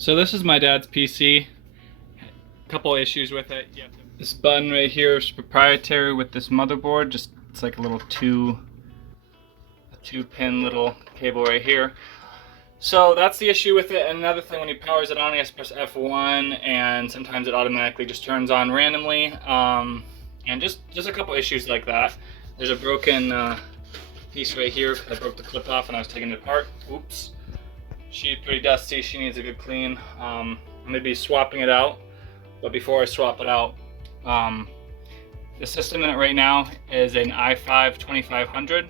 So this is my dad's PC. Couple issues with it. Yeah. This button right here is proprietary with this motherboard. Just it's like a little two pin little cable right here. So that's the issue with it. And another thing, when he powers it on, he has to press F1, and sometimes it automatically just turns on randomly. And just a couple issues like that. There's a broken piece right here. I broke the clip off and I was taking it apart. Oops. She's pretty dusty. She needs a good clean. I'm gonna be swapping it out. But before I swap it out, the system in it right now is an i5 2500,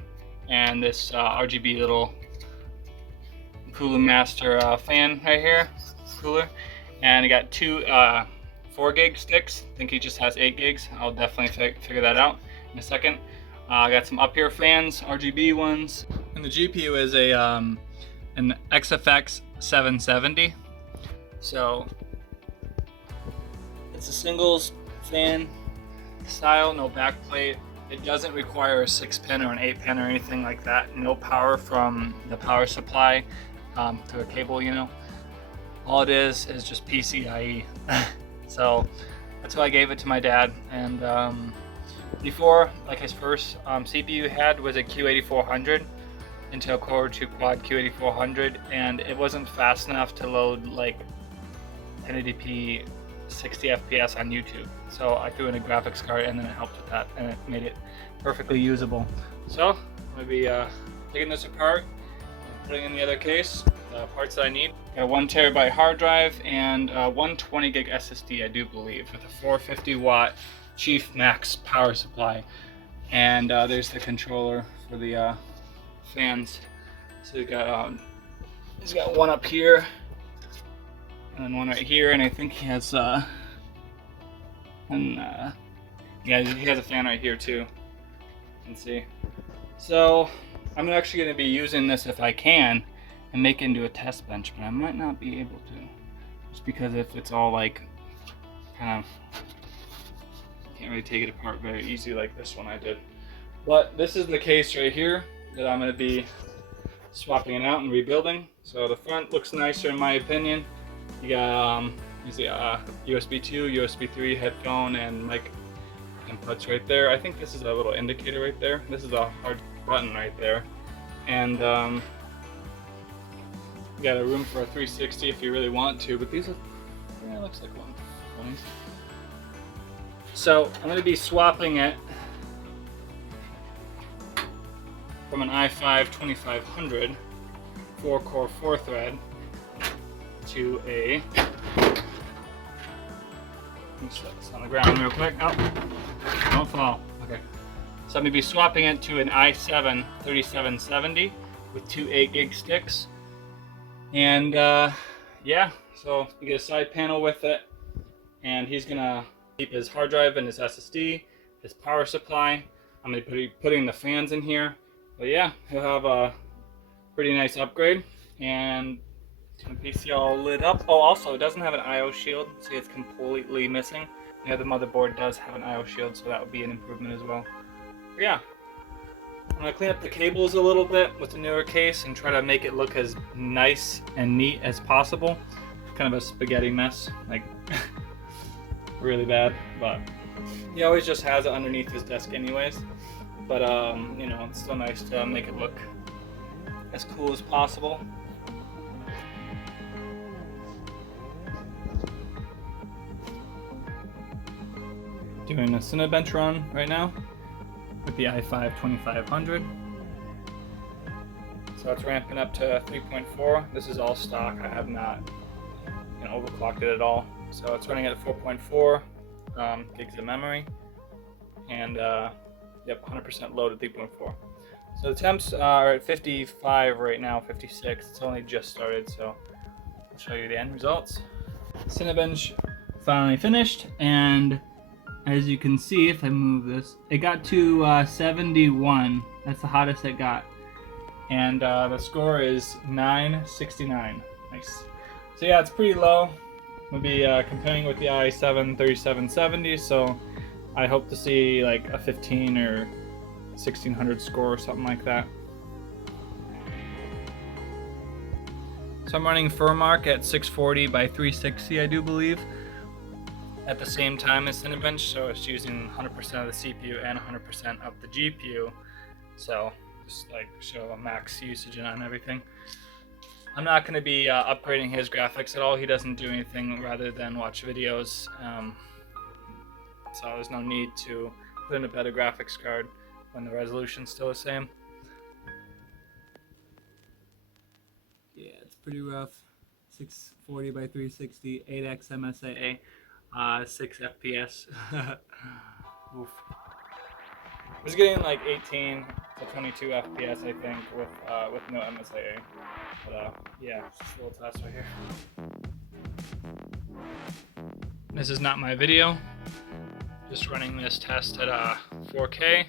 and this RGB little Cooler Master fan right here, cooler, and I got two 4 gig sticks. I think he just has 8 gigs. I'll definitely figure that out in a second. I got some up here fans, RGB ones, and the GPU is a an XFX 770. So it's a singles fan style, no backplate. It doesn't require a 6-pin or an 8-pin or anything like that. No power from the power supply to a cable, you know. All it is just PCIe. So that's why I gave it to my dad. And before, like his first CPU he had was a Q8400, Intel Core 2 Quad Q8400, and it wasn't fast enough to load like 1080p 60 FPS on YouTube. So I threw in a graphics card and then it helped with that, and it made it perfectly usable. So I'm going to be taking this apart, putting in the other case, the parts that I need. Got a 1 terabyte hard drive and a 120 gig SSD, I do believe, with a 450 watt Chief Max power supply. And there's the controller for the fans. So he's got one up here, and then one right here, and I think he has yeah, he has a fan right here too. You can see. So I'm actually going to be using this if I can and make it into a test bench, but I might not be able to, just because if it's all like kind of can't really take it apart very easy like this one I did. But this is the case right here that I'm going to be swapping it out and rebuilding. So the front looks nicer in my opinion. You got USB 2, USB 3 headphone and mic inputs right there. I think this is a little indicator right there. This is a hard button right there. And you got a room for a 360 if you really want to, but these are, yeah, it looks like 120. So I'm going to be swapping it from an i5 2500 4-core 4-thread to a, let me set this on the ground real quick. Oh, don't fall. Okay. So I'm going to be swapping it to an i7 3770 with 2 8 gig sticks. And yeah, so you get a side panel with it, and he's going to keep his hard drive and his SSD, his power supply. I'm going to be putting the fans in here. But yeah, he'll have a pretty nice upgrade, and the PC all lit up. Oh, also, it doesn't have an I/O shield. See, it's completely missing. Yeah, the motherboard does have an I/O shield, so that would be an improvement as well. But yeah, I'm gonna clean up the cables a little bit with the newer case and try to make it look as nice and neat as possible. Kind of a spaghetti mess, like really bad, but he always just has it underneath his desk anyways. But you know, it's still nice to make it look as cool as possible. Doing a Cinebench Run right now with the i5 2500. So it's ramping up to 3.4. This is all stock. I have not overclocked it at all. So it's running at 4.4 gigs of memory, and yep, 100% loaded 3.4. So the temps are at 55 right now, 56. It's only just started, so I'll show you the end results. Cinebench finally finished, and as you can see, if I move this, it got to 71. That's the hottest it got. And the score is 969. Nice. So yeah, it's pretty low. We'll be comparing with the i7 3770, so I hope to see like a 15 or 1600 score or something like that. So I'm running Furmark at 640 by 360, I do believe, at the same time as Cinebench, so it's using 100% of the CPU and 100% of the GPU. So just like show a max usage on everything. I'm not going to be upgrading his graphics at all. He doesn't do anything rather than watch videos, so there's no need to put in a better graphics card when the resolution's still the same. Yeah, it's pretty rough. 640 by 360, 8x MSAA, 6 FPS. Oof. I was getting like 18 to 22 FPS, I think, with no MSAA. But yeah, it's just a little test right here. This is not my video. Just running this test at 4K.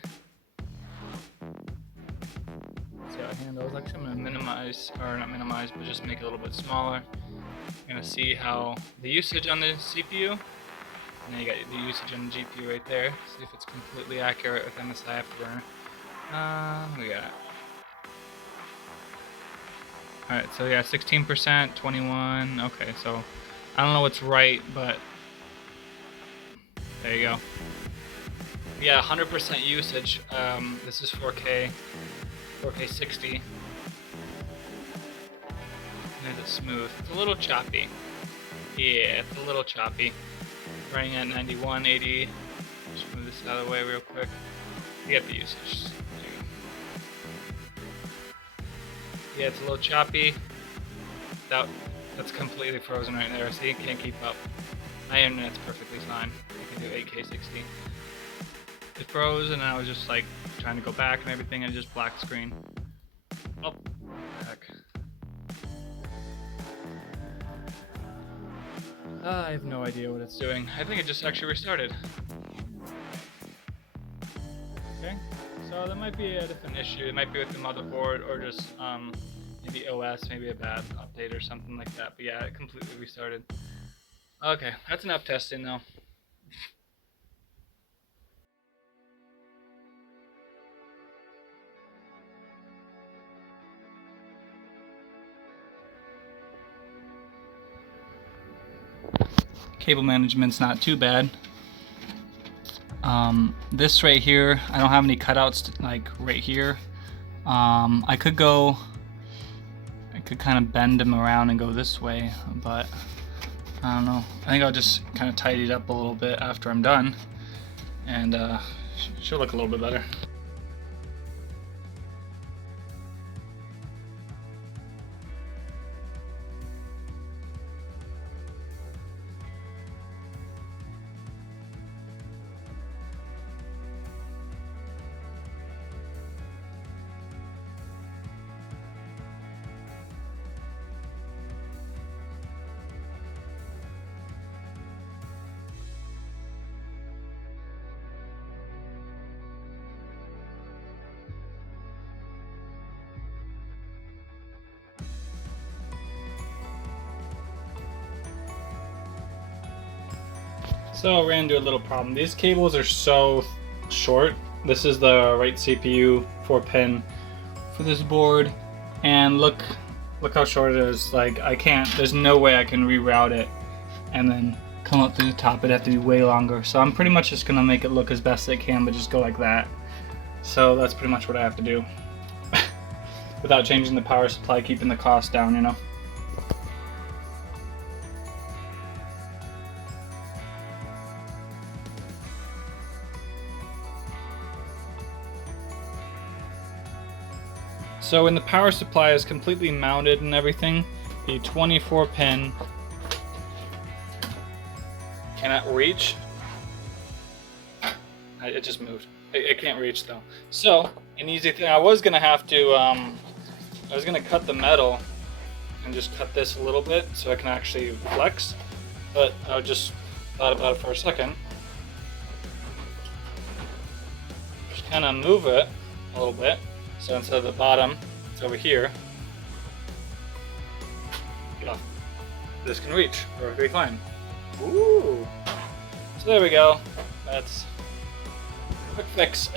See how it handles. Actually, I'm gonna minimize, or not minimize, but just make it a little bit smaller. I'm gonna see how the usage on the CPU. And then you got the usage on the GPU right there. See if it's completely accurate with MSI Afterburner. We got it. Alright, so yeah, 16%, 21. Okay, so I don't know what's right, but there you go. Yeah, 100% usage. This is 4K 60. And it's smooth. It's a little choppy. Yeah, it's a little choppy. Running at 91, 80. Just move this out of the way real quick. You get the usage. There you go. Yeah, it's a little choppy. That's completely frozen right there. See, can't keep up. My internet's perfectly fine. I can do 8K 60. It froze, and I was just like trying to go back and everything, and just black screen. Oh, heck. I have no idea what it's doing. I think it just actually restarted. Okay, so that might be a different issue. It might be with the motherboard, or just maybe OS, maybe a bad update or something like that. But yeah, it completely restarted. Okay, that's enough testing though. Cable management's not too bad. This right here, I don't have any cutouts like right here. I could kind of bend them around and go this way, but I don't know. I think I'll just kind of tidy it up a little bit after I'm done, and should look a little bit better. So I ran into a little problem. These cables are so short. This is the right CPU 4-pin for this board, and look how short it is. Like, there's no way I can reroute it and then come up through the top. It'd have to be way longer. So I'm pretty much just gonna make it look as best I can, but just go like that. So that's pretty much what I have to do without changing the power supply, keeping the cost down, you know. So when the power supply is completely mounted and everything, the 24-pin cannot reach. It just moved. It can't reach though. So an easy thing, I was gonna cut the metal and just cut this a little bit so I can actually flex, but I just thought about it for a second. Just kind of move it a little bit. So instead of the bottom, it's over here. Yeah, this can reach perfectly fine. Ooh. So there we go. That's a quick fix.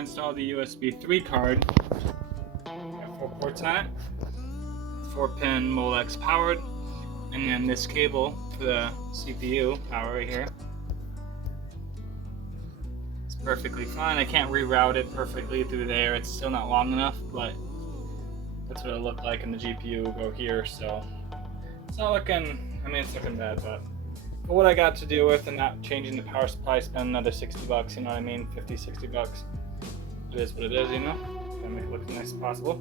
installed the USB 3 card. Got 4 ports on it. 4-pin Molex powered, and then this cable for the CPU power right here. It's perfectly fine. I can't reroute it perfectly through there. It's still not long enough, but that's what it looked like, and the GPU will go here. So it's not looking. I mean, it's looking bad, but for what I got to deal with and not changing the power supply, spend another $60. You know what I mean? 50, 60 bucks. It is what it is, you know. Gotta make it look as nice as possible.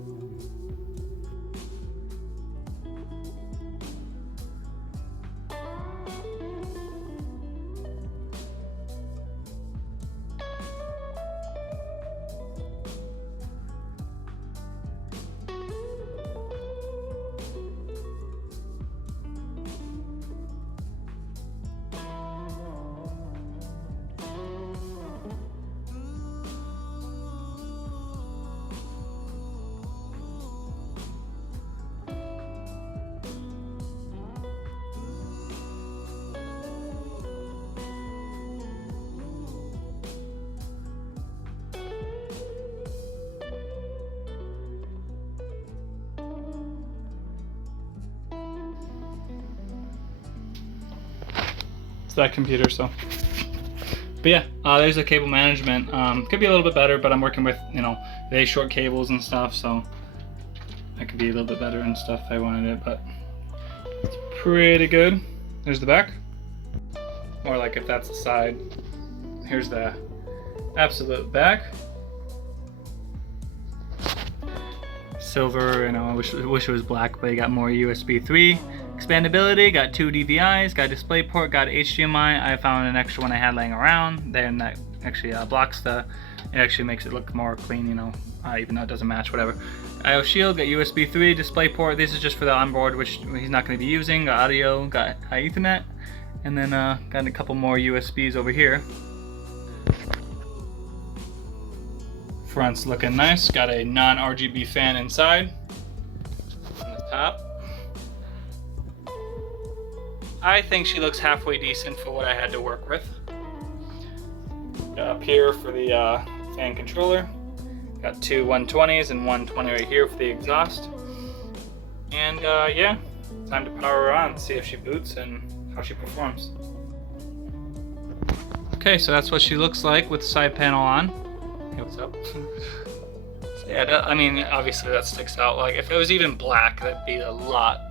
It's that computer, so. But yeah, there's the cable management. Could be a little bit better, but I'm working with, you know, very short cables and stuff, so it could be a little bit better and stuff if I wanted it, but it's pretty good. There's the back. Or like if that's the side. Here's the absolute back. Silver, you know, I wish it was black, but you got more USB 3 expandability, got 2 DVIs, got a display port, got HDMI. I found an extra one I had laying around there, and that actually blocks it actually makes it look more clean, you know, even though it doesn't match, whatever. IO shield, got USB 3 display port. This is just for the onboard, which he's not going to be using. Got audio, got Ethernet, and then got a couple more USBs over here. Front's looking nice. Got a non-RGB fan inside on the top. I think she looks halfway decent for what I had to work with. Got up here for the fan controller. Got 2 120s and 120 right here for the exhaust. And yeah, time to power her on, see if she boots and how she performs. Okay, so that's what she looks like with the side panel on. Hey, what's up? So yeah, I mean, obviously that sticks out. Like if it was even black, that'd be a lot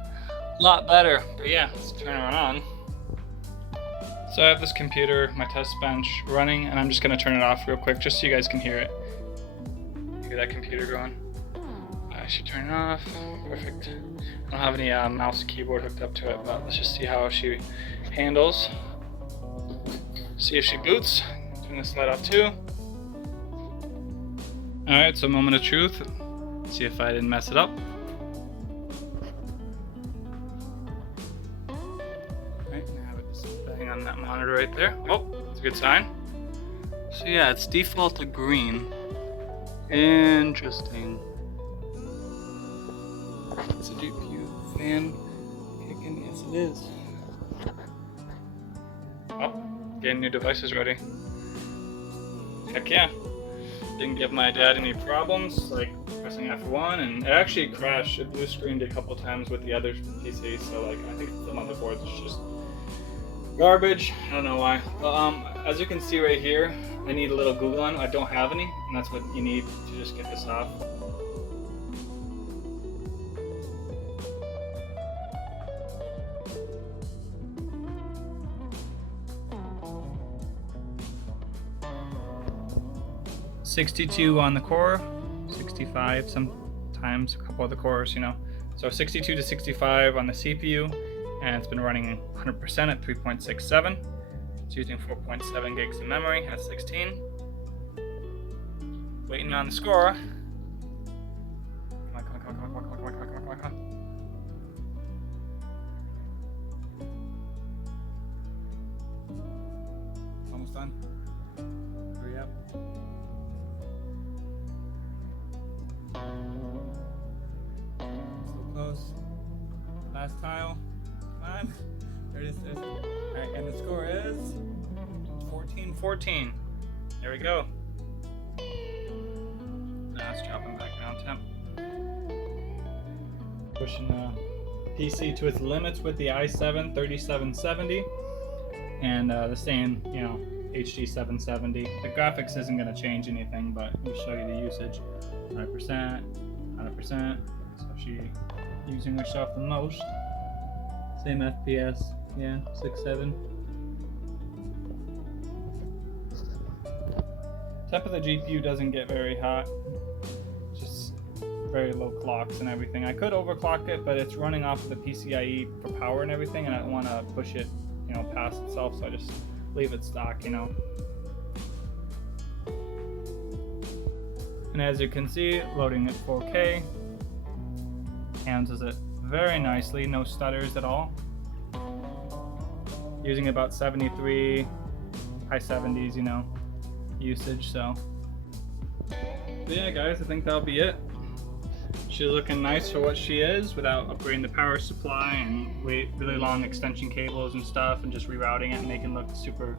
better. But yeah, let's turn her on. So I have this computer, my test bench running, and I'm just gonna turn it off real quick just so you guys can hear it. Hear that computer going? I should turn it off. Perfect. I don't have any mouse and keyboard hooked up to it, but let's just see how she handles. See if she boots. Turn this light off too. Alright, so moment of truth. See if I didn't mess it up. Alright, I have it just bang on that monitor right there. Oh, that's a good sign. So yeah, it's default to green. Interesting. It's a GPU fan kicking. Yes, it is. Oh, getting new devices ready. Heck yeah. Didn't give my dad any problems, like pressing F1, and it actually crashed. It blue screened a couple times with the other PC, so like I think the motherboard is just garbage. I don't know why. As you can see right here, I need a little Google on. I don't have any, and that's what you need to just get this off. .62 on the core, 65 sometimes, a couple of the cores, you know. So 62 to 65 on the CPU, and it's been running 100% at 3.67. It's using 4.7 gigs of memory at 16. Waiting on the score. Come on, come on, come on, come on, come on, come on, come on, come on, come on. Almost done. Hurry up. So close. Last tile. Come on. There it is. Alright, and the score is 14-14. There we go. Pushing the PC to its limits with the i7 3770 and the same, you know, HD 770. The graphics isn't going to change anything, but we'll show you the usage. 100%, 100%. So she's using herself the most. Same FPS, yeah, 6-7. Temp of the GPU doesn't get very hot. Just very low clocks and everything. I could overclock it, but it's running off of the PCIe for power and everything, and I don't want to push it, you know, past itself, so I just leave it stock, you know. And as you can see, loading at 4K, handles it very nicely, no stutters at all. Using about 73, high 70s, you know, usage. So yeah, guys, I think that'll be it. She's looking nice for what she is, without upgrading the power supply and really long extension cables and stuff, and just rerouting it and making it look super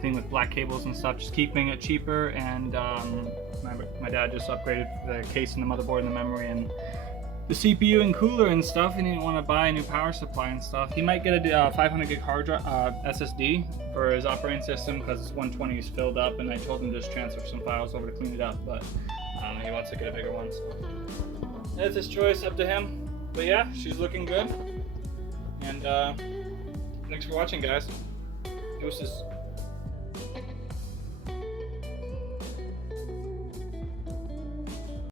clean with black cables and stuff. Just keeping it cheaper. And my dad just upgraded the case and the motherboard and the memory and the CPU and cooler and stuff, and he didn't want to buy a new power supply and stuff. He might get a 500 gig hard drive SSD for his operating system, because his 120 is filled up, and I told him to just transfer some files over to clean it up, but he wants to get a bigger one, so that's his choice, up to him. But yeah, she's looking good, and thanks for watching, guys. Deuces.